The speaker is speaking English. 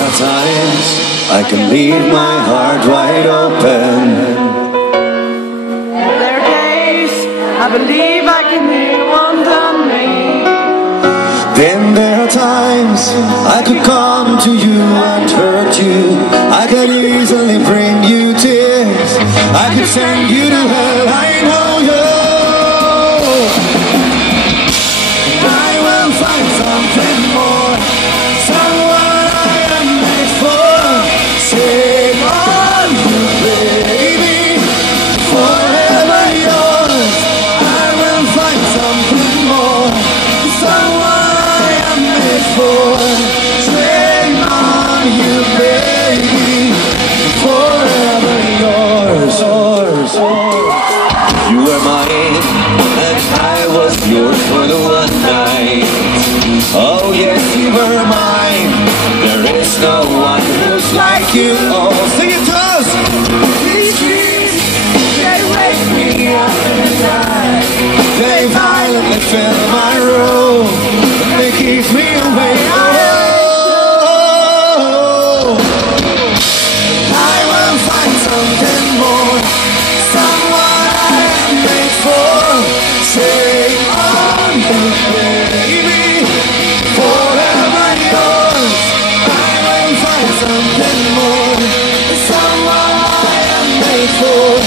are times I can leave my heart wide open. There are days I believe I can hear one on me. Then there are times I could come to you and hurt you. I could easily bring you tears. I could send you to hell, I know you. I will find something more, someone I am made for. Shame on you, baby, forever yours. I will find something more, someone I am made for. Shame on you, baby, forever yours. You were mine, and I was yours for the one night. Oh yes, you were mine. There is no one who's like you. Oh, sing it to us. These dreams, they wake me up in the night. They violently fill my room. They keep me awake. Oh, I will find something more, someone I am made for. Shame on you, baby, forever yours. I will find something more, someone I am made for.